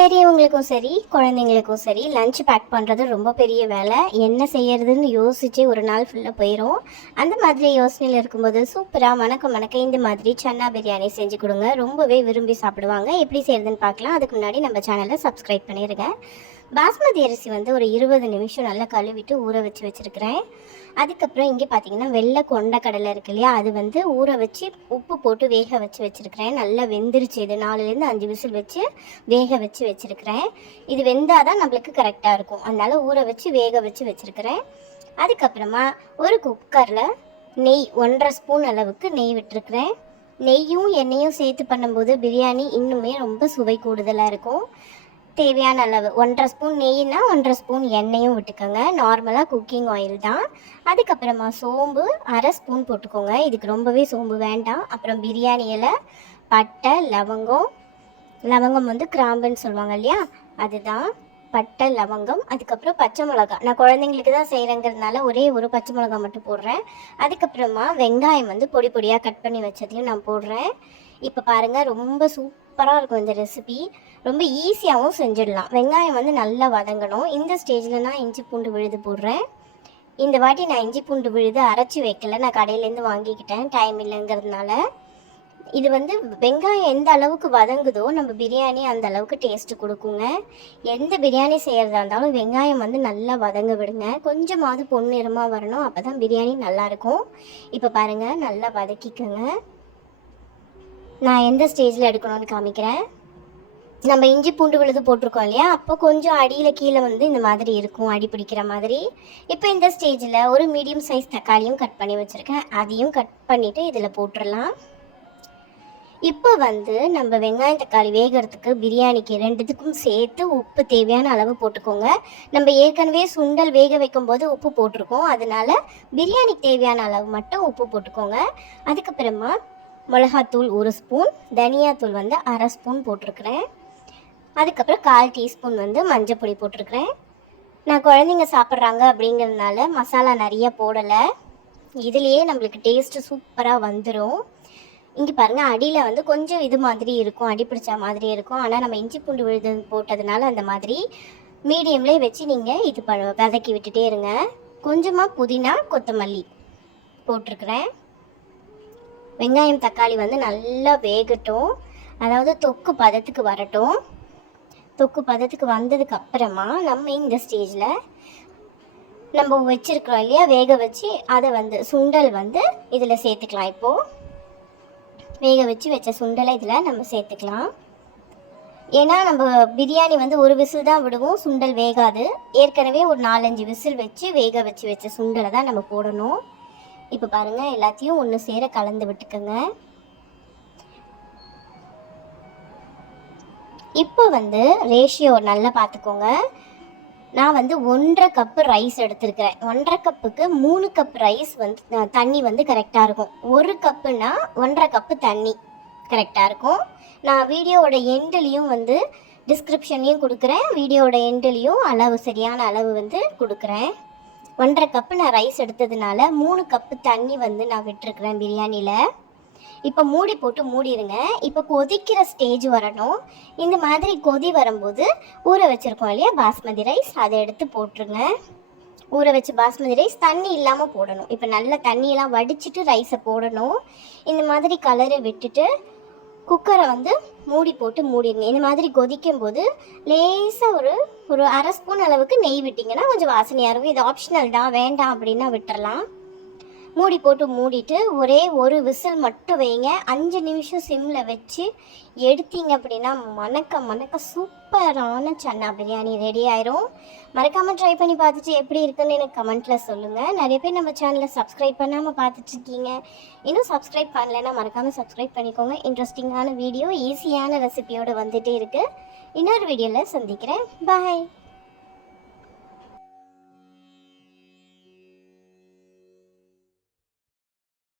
பெரியவங்களுக்கும் சரி குழந்தைங்களுக்கும் சரி லஞ்ச் பேக் பண்ணுறது ரொம்ப பெரிய வேலை. என்ன செய்யறதுன்னு யோசிச்சு ஒரு நாள் ஃபுல்லாக போயிடும். அந்த மாதிரி யோசனையில் இருக்கும்போது சூப்பராக மணக்க மணக்க இந்த மாதிரி சன்னா பிரியாணி செஞ்சு கொடுங்க. ரொம்பவே விரும்பி சாப்பிடுவாங்க. எப்படி செய்யறதுன்னு பார்க்கலாம். அதுக்கு முன்னாடி நம்ம சேனலை சப்ஸ்கிரைப் பண்ணிடுங்க. பாஸ்மதி அரிசி வந்து ஒரு 20 நிமிஷம் நல்லா கழுவிட்டு ஊற வச்சு வச்சுருக்கிறேன். அதுக்கப்புறம் இங்கே பார்த்தீங்கன்னா வெள்ளை கொண்டக்கடலை இருக்கு இல்லையா, அது வந்து ஊற வச்சு உப்பு போட்டு வேக வச்சு வச்சுருக்கிறேன். நல்லா வெந்துருச்சு. இது 4லேருந்து 5 விசில் வச்சு வேக வச்சு வச்சுருக்கிறேன். இது வெந்தால் தான் நம்மளுக்கு கரெக்டாக இருக்கும். அதனால் ஊற வச்சு வேக வச்சு வச்சுருக்கிறேன். அதுக்கப்புறமா ஒரு குக்கரில் நெய் 1.5 ஸ்பூன் அளவுக்கு நெய் விட்டுருக்கிறேன். நெய்யும் எண்ணெயும் சேர்த்து பண்ணும்போது பிரியாணி இன்னுமே ரொம்ப சுவை கூடுதலாக இருக்கும். தேவையான அளவு 1.5 ஸ்பூன் நெய்னா 1.5 ஸ்பூன் எண்ணெயும் விட்டுக்கோங்க. நார்மலாக குக்கிங் ஆயில் தான். அதுக்கப்புறமா சோம்பு 1/2 ஸ்பூன் போட்டுக்கோங்க. இதுக்கு ரொம்பவே சோம்பு வேண்டாம். அப்புறம் பிரியாணி இலை, பட்டை, லவங்கம் வந்து கிராம்புன்னு சொல்லுவாங்க இல்லையா, அதுதான் பட்டை, லவங்கம். அதுக்கப்புறம் பச்சை மிளகா. நான் குழந்தைங்களுக்கு தான் செய்கிறேங்கிறதுனால ஒரே ஒரு பச்சை மிளகா மட்டும் போடுறேன். அதுக்கப்புறமா வெங்காயம் வந்து பொடி பொடியாக கட் பண்ணி வச்சதையும் நான் போடுறேன். இப்போ பாருங்கள், ரொம்ப சூப்பராக இருக்கும் இந்த ரெசிபி. ரொம்ப ஈஸியாகவும் செஞ்சிடலாம். வெங்காயம் வந்து நல்லா வதங்கணும். இந்த ஸ்டேஜில் நான் இஞ்சி பூண்டு விழுது போடுறேன். இந்த வாட்டி நான் இஞ்சி பூண்டு விழுது அரைச்சி வைக்கல, நான் கடையிலேருந்து வாங்கிக்கிட்டேன், டைம் இல்லைங்கிறதுனால. இது வந்து வெங்காயம் எந்த அளவுக்கு வதங்குதோ நம்ம பிரியாணி அந்த அளவுக்கு டேஸ்ட்டு கொடுக்குங்க. எந்த பிரியாணி செய்கிறதா இருந்தாலும் வெங்காயம் வந்து நல்லா வதங்க விடுங்க. கொஞ்சமாவது பொன்னிறமாக வரணும், அப்போ தான் பிரியாணி நல்லாயிருக்கும். இப்போ பாருங்கள், நல்லா வதக்கிக்கோங்க. நான் எந்த ஸ்டேஜில் எடுக்கணும்னு காமிக்கிறேன். நம்ம இஞ்சி பூண்டு விழுது போட்டிருக்கோம் இல்லையா, அப்போ கொஞ்சம் அடியில் கீழே வந்து இந்த மாதிரி இருக்கும், அடி பிடிக்கிற மாதிரி. இப்போ இந்த ஸ்டேஜில் ஒரு மீடியம் சைஸ் தக்காளியும் கட் பண்ணி வச்சுருக்கேன். அதையும் கட் பண்ணிவிட்டு இதில் போட்டுடலாம். இப்போ வந்து நம்ம வெங்காயம் தக்காளி வேகிறதுக்கு பிரியாணிக்கு ரெண்டுத்துக்கும் சேர்த்து உப்பு தேவையான அளவு போட்டுக்கோங்க. நம்ம ஏற்கனவே சுண்டல் வேக வைக்கும்போது உப்பு போட்டிருக்கோம், அதனால பிரியாணிக்கு தேவையான அளவு மட்டும் உப்பு போட்டுக்கோங்க. அதுக்கப்புறமா மிளகாத்தூள் 1 ஸ்பூன், தனியாத்தூள் வந்து 1/2 ஸ்பூன் போட்டிருக்கிறேன். அதுக்கப்புறம் 1/4 டீஸ்பூன் வந்து மஞ்சள் பொடி போட்டிருக்கிறேன். நான் குழந்தைங்க சாப்பிட்றாங்க அப்படிங்கிறதுனால மசாலா நிறைய போடலை. இதுலேயே நம்மளுக்கு டேஸ்ட்டு சூப்பராக வந்துடும். இங்கே பாருங்கள், அடியில் வந்து கொஞ்சம் இது மாதிரி இருக்கும், அடி பிடிச்ச மாதிரி இருக்கும். ஆனால் நம்ம இஞ்சி பூண்டு விழுது போட்டதுனால அந்த மாதிரி மீடியம்லேயே வச்சு நீங்கள் இது வதக்கி விட்டுட்டே இருங்க. கொஞ்சமாக புதினா, கொத்தமல்லி போட்டிருக்கிறேன். வெங்காயம் தக்காளி வந்து நல்லா வேகட்டும், அதாவது தொக்கு பதத்துக்கு வரட்டும். தொக்கு பதத்துக்கு வந்ததுக்கு அப்புறமா நம்ம இந்த ஸ்டேஜில் நம்ம வச்சுருக்கிறோம் இல்லையா வேக வச்சு, அதை வந்து சுண்டல் வந்து இதில் சேர்த்துக்கலாம். இப்போது வேக வச்சு வச்ச சுண்டலை இதில் நம்ம சேர்த்துக்கலாம். ஏன்னா நம்ம பிரியாணி வந்து ஒரு விசில் தான் விடுவோம், சுண்டல் வேகாது. ஏற்கனவே ஒரு 4-5 விசில் வச்சு வேக வச்ச சுண்டலை தான் நம்ம போடணும். இப்போ பாருங்கள், எல்லாத்தையும் ஒன்று சேர கலந்து விட்டுக்கோங்க. இப்போ வந்து ரேஷியோ நல்லா பார்த்துக்கோங்க. நான் வந்து 1.5 கப்பு ரைஸ் எடுத்துருக்கிறேன். 1.5 கப்புக்கு 3 கப் ரைஸ் வந்து தண்ணி வந்து கரெக்டாக இருக்கும். 1 கப்புனா 1.5 கப்பு தண்ணி கரெக்டாக இருக்கும். நான் வீடியோவோட எண்டுலேயும் வந்து டிஸ்கிரிப்ஷன்லேயும் கொடுக்குறேன், வீடியோவோட எண்டுலேயும் அளவு சரியான அளவு வந்து கொடுக்குறேன். 1.5 கப்பு நான் ரைஸ் எடுத்ததுனால 3 கப்பு தண்ணி வந்து நான் விட்டுருக்குறேன் பிரியாணியில். இப்போ மூடி போட்டு மூடிடுங்க. இப்போ கொதிக்கிற ஸ்டேஜ் வரணும். இந்த மாதிரி கொதி வரும்போது ஊற வச்சுருக்கோம் இல்லையா பாஸ்மதி ரைஸ், அதை எடுத்து போட்டுருங்க. ஊற வச்சு பாஸ்மதி ரைஸ் தண்ணி இல்லாமல் போடணும். இப்போ நல்லா தண்ணியெல்லாம் வடிச்சிட்டு ரைஸை போடணும். இந்த மாதிரி கலரை விட்டுட்டு குக்கரை வந்து மூடி போட்டு மூடிடுங்க. இந்த மாதிரி கொதிக்கும் போது லேசாக ஒரு 1/2 ஸ்பூன் அளவுக்கு நெய் விட்டிங்கன்னா கொஞ்சம் வாசனையாக இருக்கும். இது ஆப்ஷனல் தான், வேண்டாம் அப்படின்னா விட்டுறலாம். மூடி போட்டு மூடிட்டு ஒரே ஒரு விசில் மட்டும் வைங்க. 5 நிமிஷம் சிம்மில் வச்சு எடுத்தீங்க அப்படின்னா மணக்க மணக்க சூப்பரான சன்னா பிரியாணி ரெடி ஆயிரும். மறக்காமல் ட்ரை பண்ணி பார்த்துட்டு எப்படி இருக்குன்னு எனக்கு கமெண்ட்டில் சொல்லுங்கள். நிறைய பேர் நம்ம சேனலை சப்ஸ்கிரைப் பண்ணாமல் பார்த்துட்ருக்கீங்க. இன்னும் சப்ஸ்கிரைப் பண்ணலைன்னா மறக்காமல் சப்ஸ்கிரைப் பண்ணிக்கோங்க. இன்ட்ரெஸ்டிங்கான வீடியோ, ஈஸியான ரெசிபியோடு வந்துகிட்டே இருக்குது. இன்னொரு வீடியோவில் சந்திக்கிறேன். பாய்.